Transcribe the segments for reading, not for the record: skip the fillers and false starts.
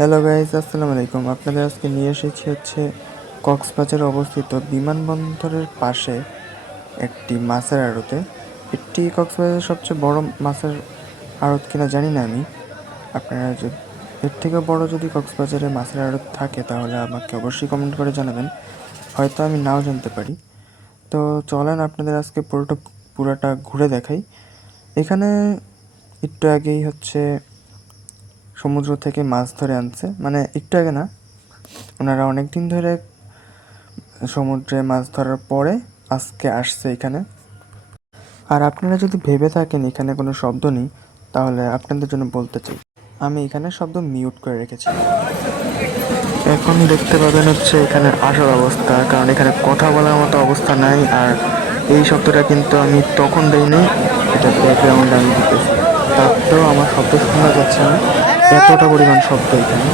Hello guys, আসসালামু আলাইকুম। আপনাদের আজকে নিয়ে এসেছি হচ্ছে কক্সবাজারে অবস্থিত বিমানবন্দরের পাশে একটি মাছের আড়তে। এটি কক্সবাজারের সবচেয়ে বড় মাছের আড়ত কিনা জানি না আমি। আপনারা যদি এর থেকেও বড় যদি কক্সবাজারে মাছের আড়ত থাকে তাহলে আমাকে অবশ্যই কমেন্ট করে জানাবেন, হয়তো আমি নাও জানতে পারি। তো চলেন আপনাদের আজকে পুরাটা ঘুরে দেখাই। এখানে একটু আগেই হচ্ছে সমুদ্র থেকে মাছ ধরে আনছে, মানে একটু আগে না, ওনারা অনেক দিন ধরে সমুদ্রে মাছ ধরার পরে আজকে আসছে এখানে। আর আপনারা যদি ভেবে থাকেন এখানে কোনো শব্দ নেই, তাহলে আপনাদের জন্য বলতে চাই আমি এখানে শব্দ মিউট করে রেখেছি। এখন দেখতে পাবেন হচ্ছে এখানে আসার অবস্থা, কারণ এখানে কথা বলার মতো অবস্থা নাই। আর এই শব্দটা কিন্তু আমি তখন দেইনি, এটা ব্যাকগ্রাউন্ডে আমি দিতেছি, তারপরেও আমার শব্দ শোনা যাচ্ছে না, এতটা পরিমাণ শব্দ এখানে।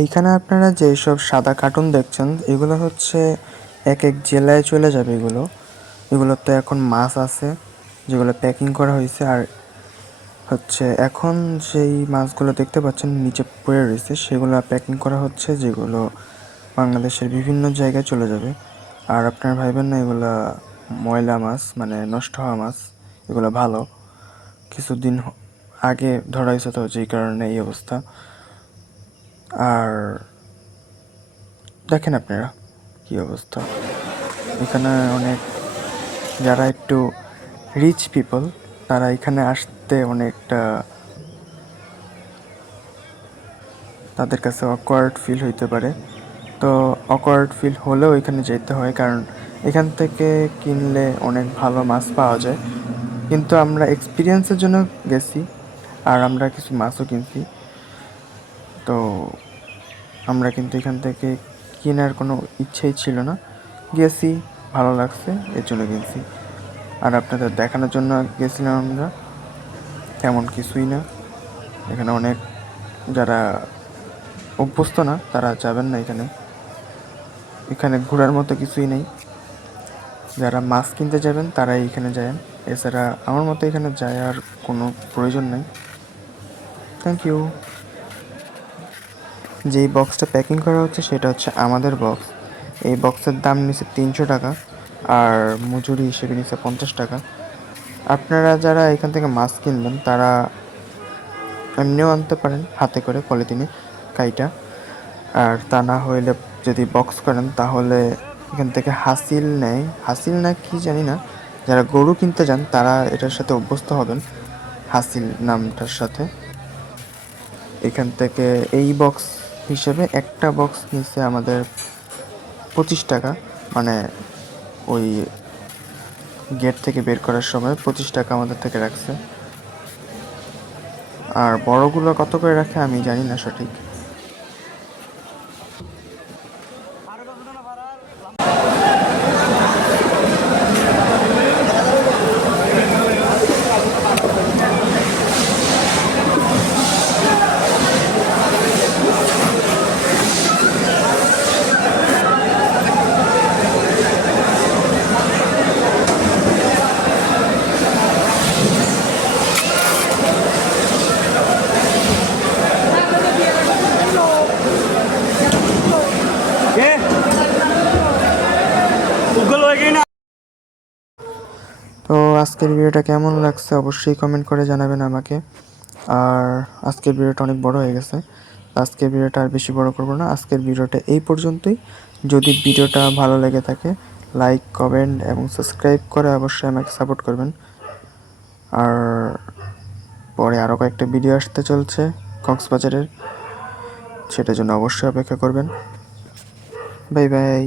এইখানে আপনারা যেসব সাদা কার্টুন দেখছেন এগুলো হচ্ছে এক এক জেলায় চলে যাবে। এগুলোতে এখন মাছ আছে যেগুলো প্যাকিং করা হয়েছে। আর হচ্ছে এখন যেই মাছগুলো দেখতে পাচ্ছেন নিচে পড়ে রয়েছে সেগুলো প্যাকিং করা হচ্ছে, যেগুলো বাংলাদেশের বিভিন্ন জায়গায় চলে যাবে। আর আপনার ভাইবেন না এগুলা ময়লা মাছ, মানে নষ্ট হওয়া মাছ, এগুলো ভালো। কিছুদিন আগে ধরা হয়েছে তো, যেই কারণে এই অবস্থা। আর দেখেন আপনারা কি অবস্থা। এখানে অনেক যারা একটু রিচ পিপল তারা এখানে আসতে অনেকটা তাদের কাছে অকওয়ার্ড ফিল হইতে পারে। তো অকওয়ার্ড ফিল হলেও এখানে যেতে হয়, কারণ এখান থেকে কিনলে অনেক ভালো মাছ পাওয়া যায়। কিন্তু আমরা এক্সপিরিয়েন্সের জন্য গেছি, আর আমরা কিছু মাছও কিনছি। তো আমরা কিন্তু এখান থেকে কেনার কোনো ইচ্ছেই ছিল না, গেছি ভালো লাগছে এর জন্য কিনছি। আর আপনাদের দেখানোর জন্য গেছিলাম আমরা, তেমন কিছুই না। এখানে অনেক যারা অভ্যস্ত না তারা যাবেন না এখানে। এখানে ঘোরার মতো কিছুই নেই। যারা মাছ কিনতে যাবেন তারাই এখানে যাবেন, এছাড়া আমার মতো এখানে যাওয়ার কোনো প্রয়োজন নেই। Thank you. যেই বক্সটা প্যাকিং করা হচ্ছে সেটা হচ্ছে আমাদের বক্স। এই বক্সের দাম নিচ্ছে 300 টাকা, আর মজুরি হিসেবে নিচ্ছে 50 টাকা। আপনারা যারা এখান থেকে মাছ কিনবেন তারা এমনিও আনতে পারেন হাতে করে পলিথিনে কাইটা, আর তা না হইলে যদি বক্স করেন তাহলে এখান থেকে হাসিল নেয়, হাসিল না কি জানি না। যারা গরু কিনতে যান তারা এটার সাথে অভ্যস্ত হবেন, হাসিল নামটার সাথে। এখান থেকে এই বক্স হিসেবে একটা বক্স নিচ্ছে আমাদের 25 টাকা, মানে ওই গেট থেকে বের করার সময় 25 টাকা আমাদের থেকে রাখছে। আর বড়গুলো কত করে রাখে আমি জানি না সঠিক। তো আজকের ভিডিওটা কেমন লাগছে অবশ্যই কমেন্ট করে জানাবেন আমাকে। আর আজকের ভিডিওটা অনেক বড় হয়ে গেছে, আজকের ভিডিওটা আর বেশি বড় করব না। আজকের ভিডিওটা এই পর্যন্তই। যদি ভিডিওটা ভালো লেগে থাকে লাইক, কমেন্ট এবং সাবস্ক্রাইব করে অবশ্যই আমাকে সাপোর্ট করবেন। আর পরে আরও কয়েকটা ভিডিও আসতে চলছে কক্সবাজারের, সেটার জন্য অবশ্যই অপেক্ষা করবেন। Bye bye.